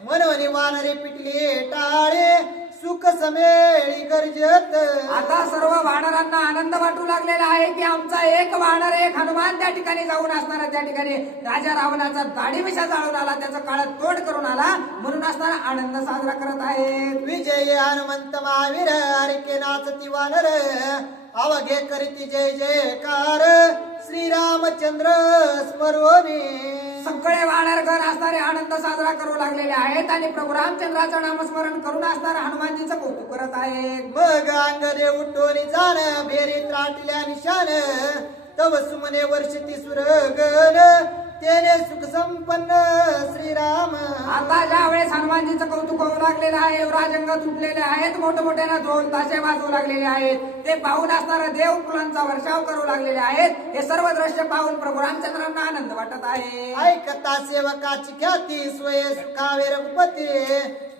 मनोनी वानरे पिटली टाळे सुख समेळी गरजत. आता सर्व वानरांना आनंद वाटू लागलेला आहे की आमचा एक वानर एक हनुमान त्या ठिकाणी जाऊन असणारा त्या ठिकाणी राजा रावणाचा दाढी मिशा जाळून आला त्याचं काळात तोड करून आला म्हणून असणारा आनंद साजरा करत आहेत. विजय हनुमंत महावीर हरिके नाचती वानर अवघे करीती जय जयकार श्रीरामचंद्र स्मरोनी. सगळे वानरगण असणारे आनंद साजरा करू लागलेले आहेत आणि प्रभू रामचंद्राचं नामस्मरण करून असणारा हनुमानजीचं कौतुक करत आहेत. मग अंगदे उठोनी जाण भेरी त्राटल्या निशान तव सुमने वर्षती सुरगन तेने सुख संपन्न श्रीराम. आता ज्या वेळेस हनुमानजीचं कौतुक होऊ लागलेलं आहे राजंग तुटलेले आहेत मोठमोठ्यानं ढोल ताशे वाजवू लागलेले आहेत. ते पाहून असणारा देव फुलांचा वर्षाव करू लागलेले आहेत. हे सर्व दृश्य पाहून प्रभू रामचंद्रांना आनंद वाटत आहे. ऐकता सेवकाची ख्याती स्वय सुखावे रघुपती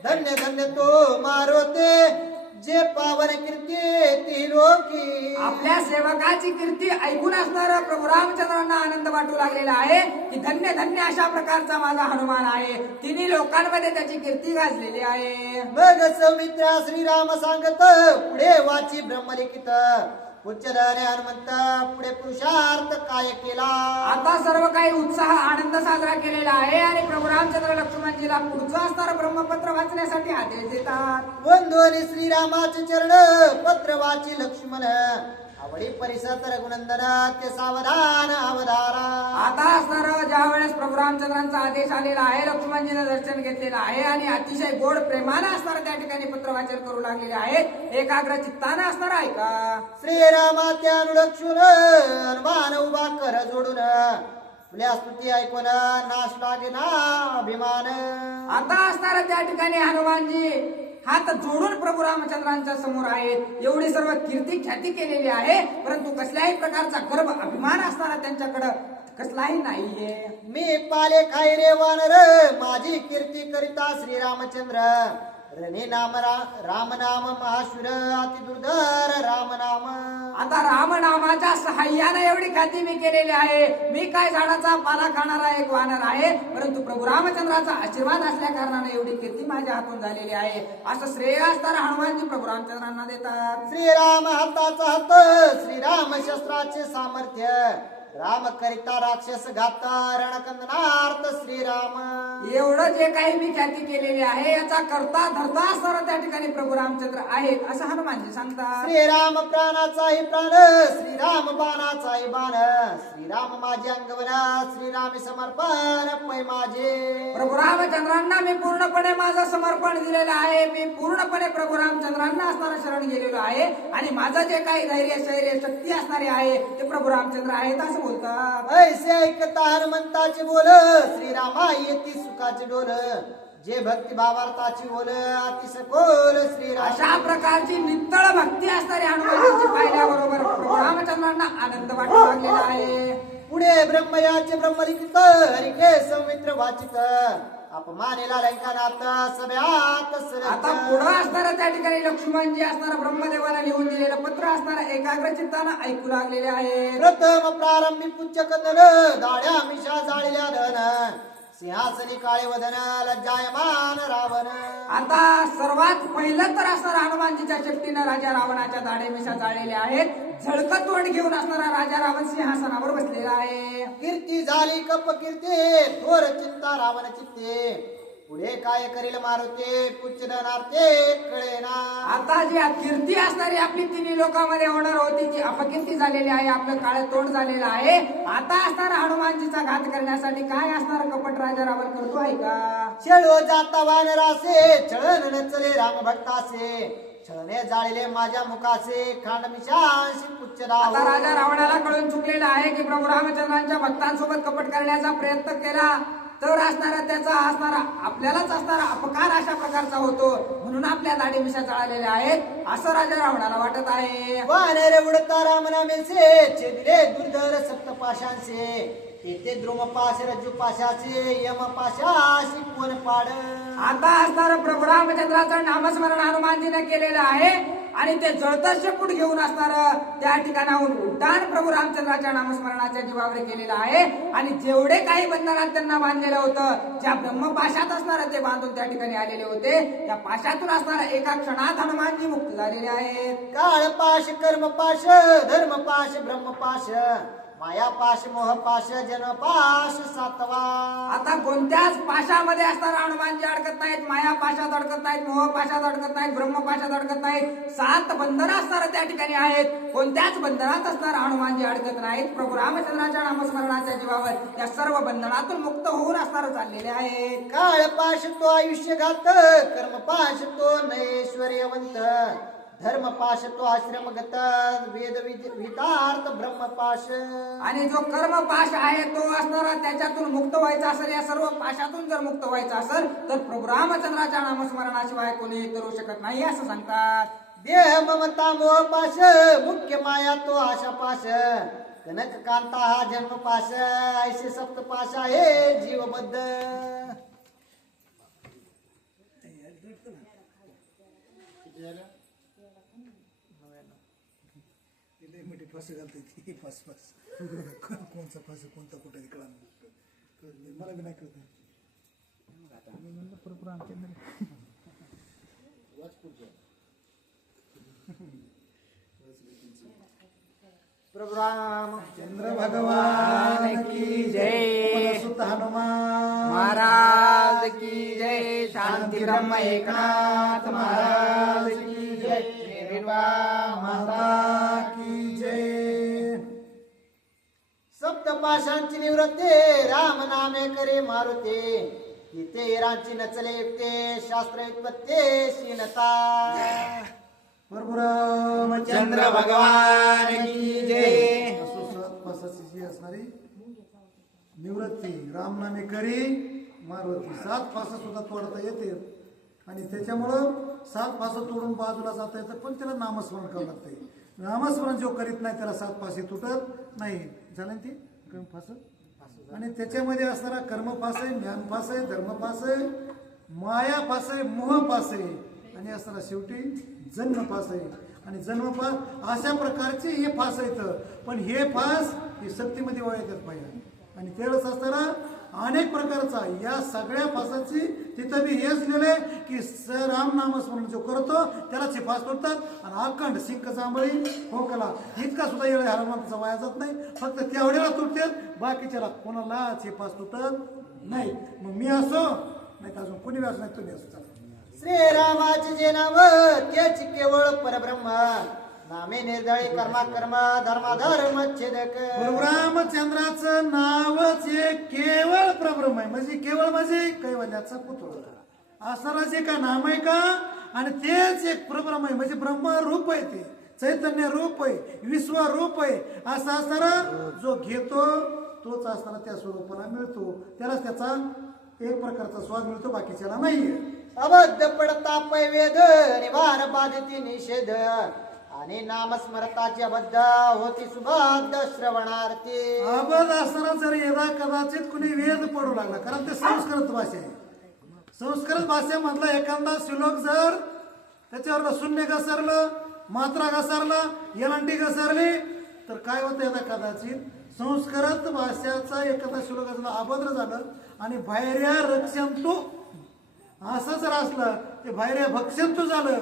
धन्य धन्य तो मारोते जे पावन कीर्ती ती लोकी. आपल्या सेवकाची कीर्ती ऐकून असणारा प्रभू रामचंद्रांना आनंद वाटू लागलेला आहे की धन्य धन्य अशा प्रकारचा माझा हनुमान आहे. तिन्ही लोकांमध्ये त्याची कीर्ती गाजलेली आहे. मग सौमित्रा श्रीराम सांगत पुढे वाची ब्रह्मलिखित उच्चदाने हनुमंत पुढे पुरुषार्थ काय केला. आता सर्व काही उत्साह आनंद साजरा केलेला आहे आणि प्रभू रामचंद्र लक्ष्मणजीला पुढचं असणारं ब्रह्मपत्र वाचण्यासाठी आदेश देतात. वंदोनी श्रीरामाचे चरण पत्र वाची लक्ष्मण आवडी परिसर रघुनंदन ते सावधान अवधारा. आता असणारं ज्या वेळेस प्रभू रामचंद्रांचा आदेश आलेला आहे लक्ष्मणजीने दर्शन घेतलेलं आहे आणि अतिशय गोड प्रेमानं असणारं त्या ठिकाणी पत्र वाचन करू लागलेले आहेत. एकाग्र चित्तानं असणार ऐका. श्रीरामा त्या लक्ष्मण हनुमान उभा कर जोडून तुल्या स्तुती ऐकून नाश लागे ना अभिमान. आता असणारा त्या ठिकाणी हनुमानजी हात जोडून प्रभू रामचंद्रांच्या समोर आहेत. एवढी सर्व कीर्ती ख्याती केलेली आहे परंतु कसल्याही प्रकारचा गर्व अभिमान असणारा त्यांच्याकडे कसलाही नाहीये. मी पाले खाई रे वानर माझी कीर्ती करिता श्रीरामचंद्र रणे नाम राम नाम महाशूर अति दुर्धर राम नाम. आता रामनामाच्या सहाय्याने एवढी ख्याती मी केलेली आहे. मी काय झाडाचा पाला खाणारा एक वानर आहे, परंतु प्रभू रामचंद्राचा आशीर्वाद असल्या कारणाने एवढी कीर्ती माझ्या हातून झालेली आहे. असं श्रेय असताना हनुमानजी प्रभू रामचंद्रांना देतात. श्रीराम हाताचा हात श्रीराम शस्त्राचे सामर्थ्य राम करिता राक्षस घाता रणकंदनार्थ श्रीराम. एवढं जे काही मी ख्याती केलेली आहे याचा करता धरता असणारा त्या ठिकाणी प्रभू रामचंद्र आहेत असं हनुमानजी सांगतात. श्रीराम प्राणाचाही प्राण श्रीराम बाणाचाही बाण श्रीराम माझे अंगवन श्रीराम समर्पण पै माझे. प्रभू रामचंद्रांना मी पूर्णपणे माझं समर्पण दिलेलं आहे. मी पूर्णपणे प्रभू रामचंद्रांना असणारा शरण गेलेलो आहे आणि माझं जे काही धैर्य शैर्य शक्ती असणारे आहे ते प्रभू रामचंद्र आहेत असं बोलतात. ऐसे ऐकता हनुमंताचे बोल श्रीरामा येती सुखाचे डोल जे भक्ती भावार्थाची बोल अति सखोल श्रीराम. अशा प्रकारची नित्तळ भक्ती असणारी हनुमानजीची पाहिल्याबरोबर प्रभू रामचंद्रांना आनंद वाटू लागलेला आहे. पुढे ब्रह्मयाचे ब्रह्मलिखित हरिके सौमित्र वाचित अपमानेला लंकानाथ सभ्यात आता पुढं असणारं त्या ठिकाणी लक्ष्मणजी असणारा ब्रह्मदेवाला लिहून दिलेलं पत्र असणारा एकाग्र चित्तानं ऐकू लागलेले आहे. प्रथम प्रारंभी पुच्छ कंदन दाड्या मिशा जाळल्या धन सिंहासनी काळे वदन लज्जायमान रावण. आता सर्वात पहिलं तर असणारा हनुमानजीच्या शक्तीनं राजा रावणाच्या दाढे मिशा जाळलेल्या आहेत. झळकत तोंड घेऊन असणारा राजा रावण सिंहासनावर बसलेला आहे. कीर्ती झाली कप कीर्ती थोर चिंता रावण चित्ते पुढे काय करील मारुते पुच्छनार्थे कळेना. आता जी कीर्ती असणारी आपली तिन्ही लोकांमध्ये होणार होती ती अपकीर्ती झालेली आहे. आपलं काळ तोंड झालेलं आहे. आता असणारा हनुमानजीचा घात करण्यासाठी काय असणार कपट राजा रावण करतो आहे का. छेळो जाता वानरासे छळन नचले राम भक्तासे छळणे जाळले माझ्या मुखाचे खांडमिशांशी पुच्छ आता राजा रावणाला कळून चुकलेला आहे की प्रभू रामचंद्रांच्या भक्तांसोबत कपट करण्याचा प्रयत्न केला तर असणारा त्याचा असणारा आपल्यालाच असणारा अपकार अशा प्रकारचा होतो. म्हणून आपल्या दाढी मिशा जळालेल्या आहेत असं राजा रावणाला वाटत आहे. वानरे उडता राम नामेचे छेदिले दुर्धर सप्तपाशांचे येथे द्रोमपाश रज्जू पाशाचे यम पाशाशी कोण पाड. आता असणारं प्रभू रामचंद्राचं नामस्मरण हनुमानजीने केलेलं आहे आणि ते जळतं शेपूट घेऊन असणारं त्या ठिकाणाहून उड्डाण प्रभू रामचंद्राच्या नामस्मरणाच्या जीवावर केलेलं आहे. आणि जेवढे काही बंधनात त्यांना बांधलेलं होतं ज्या ब्रह्मपाशात असणारं ते बांधून त्या ठिकाणी आलेले होते त्या पाशातून असणारं एका क्षणात हनुमानजी मुक्त झालेले आहेत. काळ पाश कर्मपाश धर्मपाश ब्रह्मपाश मायापाश मोहपाश जनपाश सातवा. आता कोणत्याच पाशामध्ये असणारा हनुमानजी अडकत नाहीत. माया पाशात अडकत नाहीत, मोह पाशात अडकत नाहीत, ब्रह्म पाशात अडकत नाहीत. 7 बंधनं असणारे त्या ठिकाणी आहेत. कोणत्याच बंधनात असणारा हनुमानजी अडकत नाहीत. प्रभू रामचंद्राच्या नामस्मरणाच्या जीवावर या सर्व बंधनातून मुक्त होऊन असणारे चाललेले आहे. काळ पाश तो आयुष्यघात कर्मपाश तो नैश्वर्यवंत धर्मपाश तो आश्रमगत वेद वितार्थ ब्रह्मपाश. आणि जो कर्मपाश आहे तो असणारा त्याच्यातून मुक्त व्हायचा असेल या सर्व पाशातून जर मुक्त व्हायचा असेल तर प्रभू रामचंद्राच्या नामस्मरणाशिवाय कोणीही करू शकत नाही असं सांगतात. देह ममता मोहपाश मुख्य माया तो आशापाश कनक कांता हा जन्मपाश ऐसे सप्तपाश आहे जीवबद्ध. फास घालते ती फास कोणचा फास कोणता कुठे कळा मला बी नाही कळत. प्रभू रामचंद्र भगवान की जय. सुत हनुमान महाराज की जय. शांती ब्रह्म एकनाथ महाराज की जय. माता की जय. सप्तपाशांची निवृत्ती राम नामे करे मारुते इथे इरांची नचले युक्ते शास्त्र उत्पत्ते शीलता. प्रभू रामचंद्र भगवान की जय. फासाची जी असणारी निवृत्ती रामनामे करी मारुती 7 फास सुद्धा तोडता येते आणि त्याच्यामुळं 7 फास तोडून बाजूला जाता येतं पण त्याला नामस्मरण करावं लागतंय. नामस्मरण जो करीत नाही त्याला 7 फासे तुटत नाही. झालं ती कमी फास आणि त्याच्यामध्ये असणारा कर्मपास आहे, ज्ञानपास आहे, धर्मपास आहे, मायापास आहे, मोहपास आहे आणि असणारा शेवटी जन्मपास आहे. आणि जन्मपास अशा प्रकारचे हे फास आहेत. पण हे फास हे सक्तीमध्ये वळतात पाहिजे. आणि त्यावेळेस असताना अनेक प्रकारचा या सगळ्या फासाची तिथं बी हेच लिहिलंय की राम नामस्मरण जो करतो त्यालाच हे फास तुटतात. आणि अखंड सिंक जांभळी खोकला इतका सुद्धा येळ हनुमंताचा वाया जात नाही. फक्त तेवढ्याला तुटते, बाकीच्याला कोणालाच हे फास तुटत नाही. मग मी असो नाही तर अजून कोणी व्यास नाही, तुम्ही असो. चला. श्रीरामाचे जे नाव तेच केवळ परब्रह्म, नामे निर्दळी कर्मा कर्म धर्माधर्म छेदक. रामचंद्राचं नावच हे केवळ परब्रह्म आहे. म्हणजे केवळ म्हणजे कैवल्याचा पुतळा असणारा जे का नाम आहे का, आणि तेच एक परब्रह्म आहे. म्हणजे ब्रह्म रूप आहे, ते चैतन्य रूप आहे, विश्वरूप आहे. असं असणारा जो घेतो तोच असताना त्या स्वरूपाला मिळतो, त्यालाच त्याचा एक प्रकारचा स्वाद मिळतो, बाकीच्याला नाहीये. अबद्ध पडता पैवेद निवार बाधिती निषेध, आणि नामस्मरताची अबद्ध होती सुबद्ध श्रवणार्थी. अबद्ध असताना जर यदा कदाचित कुणी वेद पडू लागला, कारण ते संस्कृत भाषा आहे. संस्कृत भाषेमधला एखादा श्लोक जर त्याच्यावर शून्य घसरलं, मात्रा घसरलं, यलंटी घसरली तर काय होतं, यदा कदाचित संस्कृत भाषेचा एखादा श्लोक अभद्र झालं आणि बाहेर्या रक्षंतू असं जर असलं ते बाहेर्या भक्षंतू झालं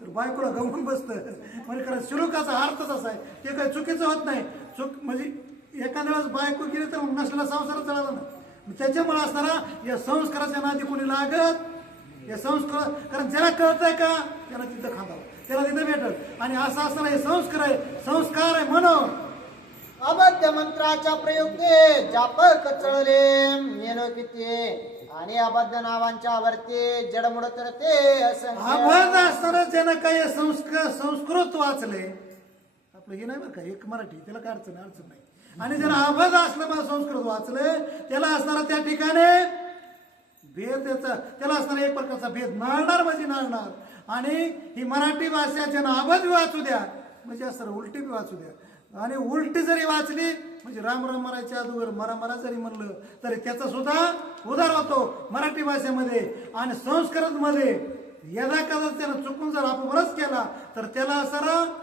तर बायकोला गमून बसतं. म्हणजे कारण श्लोकाचा अर्थच असा आहे, ते काही चुकीचं होत नाही. चूक म्हणजे एखाद्या वेळेस बायको केली तर नसलेला संसार चढाला ना. त्याच्यामुळे असताना या संस्काराच्या नादी कोणी लागत, या संस्कार कारण ज्याला कळतंय का त्याला तिथं खांदावं, त्याला तिथं भेटत. आणि असं असताना हे संस्कार आहे म्हणून अबद्ध मंत्राच्या प्रयुक्ते जापक चळले येनो किती, आणि अबद्ध नावांच्या वरती जडमुड तर ते अबद्ध असताना ज्यानं काही संस्कृत वाचले, आपलं हे नाही बरं का, एक मराठी, त्याला काय अडचण नाही. आणि ज्याला अबद्ध असलं मग संस्कृत वाचले त्याला असणारा त्या ठिकाणी भेद त्याला असणारा एक प्रकारचा भेद नाळणार म्हणजे नाळणार. आणि ही मराठी भाषा ज्यांना अबद्ध वाचू द्या म्हणजे असं उलटी बी वाचू द्या, आणि उलटी जरी वाचली म्हणजे राम राम म्हणायच्या अगोदर मरा मरा जरी म्हणलं तरी त्याचा सुद्धा उधार होतो मराठी भाषेमध्ये. आणि संस्कृत मध्ये यदा कदा त्यानं चुकून जर अपभ्रंश केला तर त्याला असं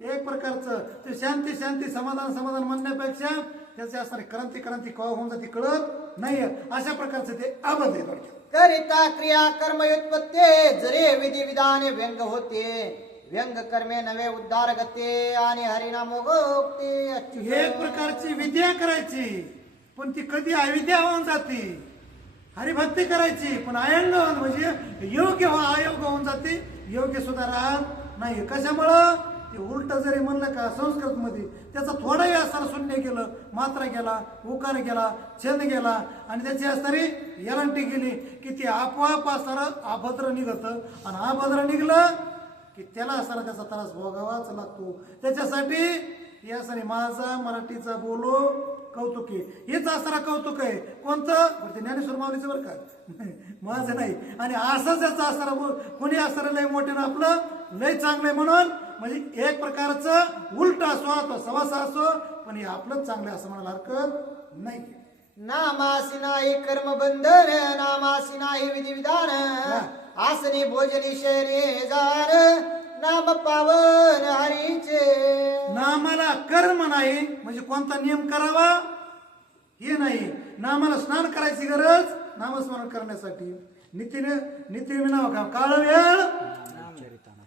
एक प्रकारचं ते शांती शांती समाधान समाधान म्हणण्यापेक्षा त्याचे असणारी क्रांती कवा होऊन जाते कळत नाही. अशा प्रकारचं ते अबद्ध आहे. करिता क्रिया कर्मयुत्पत्ते जरे विधी विधाने व्यंग होते, व्यंग कर्मे नवे उद्धार गते, आणि हरिनाम गोक्ते. एक प्रकारची विद्या करायची पण ती कधी अविद्या होऊन जाते. हरिभक्ती करायची पण अयंग म्हणजे योग्य अयोग्य होऊन जाते, योग्य सुद्धा राहत नाही. कशामुळं ते उलट जरी म्हणलं का संस्कृत मध्ये त्याचा थोडाही असताना शून्य गेलं, मात्रा गेला, उकार गेला, छंद गेला आणि त्याची असणारी यलंटी गेली की ती आपोआप असणारं अभद्र निघत. आणि अभद्र निघलं की त्याला असताना त्याचा त्रास भोगावाच लागतो. त्याच्यासाठी यासाठी माझा मराठीचा बोलो कौतुक आहे, हेच असणारा कौतुक आहे. कोणतं ते ज्ञानेश्वर माऊलीचं बरं का, माझं नाही. आणि असंच याचं असणारा कोणी असणारं लय मोठे आपलं लय चांगलंय म्हणून, म्हणजे एक प्रकारचं उलट असो तो सवासा असो पण हे आपलंच चांगलं असं म्हणायला हरकत नाही. नामासी नाही कर्मबंधन, नामासी नाही विधी विधान, आसनी भोजनी शयने जार, नाम पावन हरीचे. नामाला कर्म नाही म्हणजे कोणता नियम करावा हे नाही. नामाला स्नान करायची गरज नामस्मरण करण्यासाठी. नितीने नाव का काळ वेळ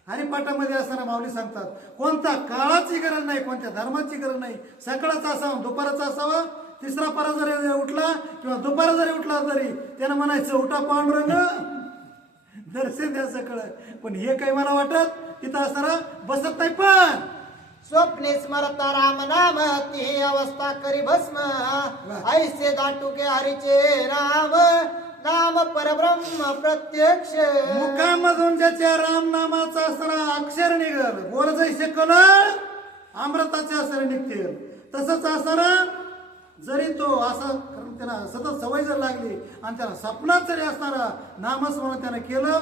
हरिपाठामध्ये असताना माऊली सांगतात कोणता काळाची गरज नाही, कोणत्या धर्माची गरज नाही. सकाळचा असावा, दुपाराचा असावा, तिसरा पारा जरी उठला किंवा दुपारा जरी उठला तरी त्यानं म्हणायचं उठा पांडुरंग दर्शन द्या सगळं. पण हे काही मला वाटत तिथं असताना बसत नाही. पण स्वप्ने स्मरता राम नाम ती अवस्था करी भस्म, ऐसे दाटुके हरीचे नाम, नाम परब्रह्म प्रत्यक्ष. मुखामधून ज्याच्या राम नामाचा असणारा अक्षर निघल, बोल जैसे कलळ अमृताचे असणारे निघतील. तसंच असणारा जरी तो असं त्याला सतत सवय जर लागली आणि त्याला स्वप्नात जरी असणारा नामस्मरण त्यानं केलं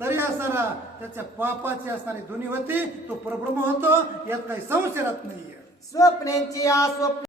तरी असणारा त्याच्या पापाची असणारी धुनी होती, तो परब्रह्म होतो, यात काही संशय राहत नाहीये. स्वप्नेची स्वप्न